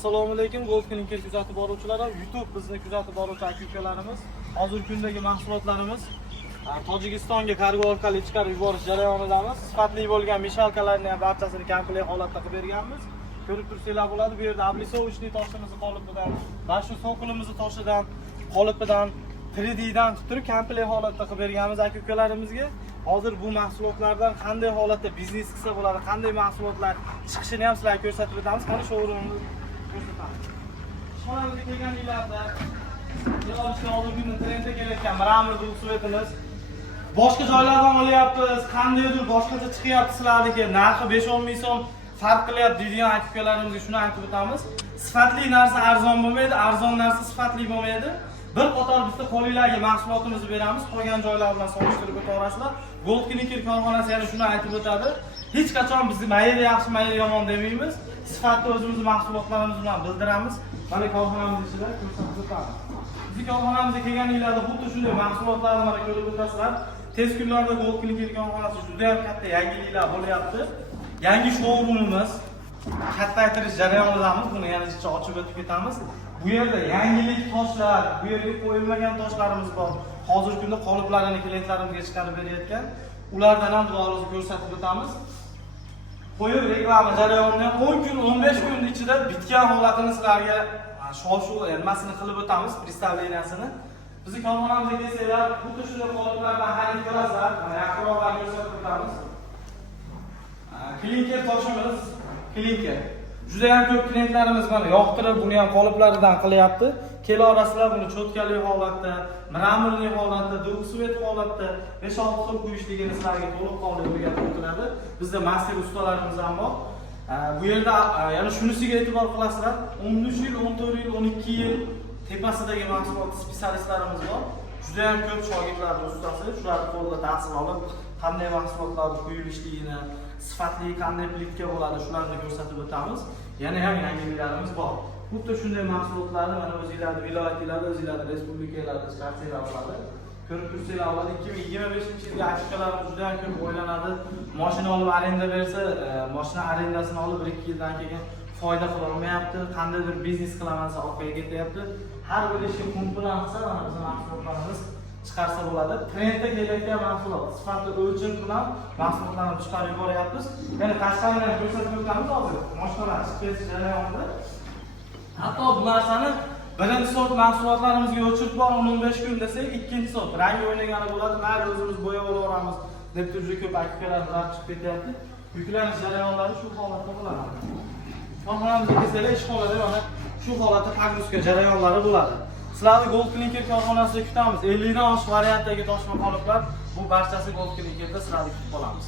Assalomu alaykum, Gold Clinic kuzatib boruvchilar, YouTube bizni kuzatib boruvchi aka-ukalarimiz. Hozirgi kundagi mahsulotlarimiz Tojikistonga kargo orqali chiqarib yuborish jarayonidamiz. Sifatli bo'lgan mishalkalarni ham barchasini komplekt holatda qilib berganmiz. Ko'rib tursangiz bo'ladi, bu yerda ablisovchli toshimizni qolipidan, mana shu so'qilimizni toshidan, qolipidan 3D dan qilib turib komplekt holatda qilib berganmiz aka-ukalarimizga. Hozir bu mahsulotlardan qanday holatda biznes qilsa bo'ladi, qanday mahsulotlar chiqishini ham sizlarga ko'rsatib o'tamiz. Qani showroomni ko'rsatamiz. Ishxonamizga kelganinglarda yo'lishga hozirgi kunda trendga kelayotgan mramor dulsvetimiz boshqa joylardan olyapmiz, qandaydir boshqacha chiqyapti sizlarga, narxi 5-10 ming so'm farq qilyapti deydigan aka-ukalarimizga shuni aytib o'tamiz. Sifatli narsa arzon bo'lmaydi, arzon narsa sifatli bo'lmaydi. Bir qator bizda qo'linglarga mahsulotimizni beramiz, qolgan joylar bilan solishtirib o'tarasizlar. Gold Clinic korxonasi yana shuni aytib o'tadi. Hech qachon biz mayli yaxshi, mayli yomon demaymiz. Sifatli o'zimiz mahsulotlarimiz bilan bildiramiz. Mana korxonamiz ichida ko'rsatib o'tamiz. Bizning korxonamizga kelganinglarda xuddi shunday mahsulotlarni mana ko'rib o'tasizlar. Tez kunlarda Gold Clinic korxonasi juda ham katta yangiliklar bo'lyapti. Yangi showroomimiz kattaytirish jarayonidamiz. Buni yana ochib o'tib ketamiz. Bu yerda yangilik toshlar, bu yerga qo'yilmagan toshlarimiz bor. Hozirgi kunda qoliplarni klientlarimizga chiqarib berayotgan. Ulardan ham to'g'risini ko'rsatib o'tamiz. Qo'yib reklama jarayonini 10 kun, 15 kun ichida bitgan holatini sizlarga shov-shuv nimasini qilib o'tamiz, представлениясini. Bizning korxonamizga kelsanglar, xuddi shunday qoliplardan xarid qilasizlar. Mana yaqinroqdan ko'rsatib o'tamiz. Klinker toshimiz, klinker. Juda ham ko'p klientlarimiz mana yoqtirib, buni ham qoliplaridan qilyapti. Kelarasizlar buni cho'tkali holatda, mramorli holatda, dulsvet holatda 5-6 xil quyishligini sizlarga to'liq o'rgatib o'tiradi. Bizda master ustalarimiz ham bor. Bu yerda yana shunisiga e'tibor qilasizlar. 13 yil, 14 yil, 12 yil tepasidagi mahsulot specialistlarimiz bor. Juda ham ko'p shogirdlarning ustasi, shular qo'lda tahsil olib, qanday mahsulotlarni quyilishligini, sifatli qanday plitka bo'ladi, shularni ko'rsatib o'tamiz. Yana ham yangiliklarimiz bor. Xuddi shunday mahsulotlarni mana o'zingizlarning viloyatinglarda, o'zingizlarning respublikalarda chiqarsanglar bo'ladi. Ko'rib tursanglar bo'ladi. 2025-yilga aka-ukalarimiz juda ham ko'p o'ylanadi. Mashina olib arenda bersa, mashina arendasini olib 1-2 yildan keyin foyda qila olmayapti. Qandaydir biznes qilaman desa orqaga ketyapti. Har bir ishga komplan qilsa, mana bizning mahsulotlarimiz chiqarsa bo'ladi. Trendda kelayotgan mahsulot, sifatli o'lcham bilan mahsulotlarni chiqarib yuboryapmiz. Yana tashqaridan ko'rsatib o'tamiz hozir. Mashinalar chiqib ketish jarayonida. Hatto bu narsani birinchi sort mahsulotlarimizga o'chirib bor 15 kun desak, ikkinchi sort rangi o'ynagani bo'ladi. Mayli o'zimiz bo'yab olaveramiz deb juda ko'p aka-ukalar chiqib ketyapti. Yuklanish jarayonlari shu holatda bo'ladi. Korxonamizga kelsanglar, ishxonada mana shu holatda pagruska jarayonlari bo'ladi. Sizlarni Gold Clinic korxonasida kutamiz. 50 dan oshiq variantdagi toshma qoliplar, bu barchasi Gold Clinic'da sizlarni kutib qolamiz.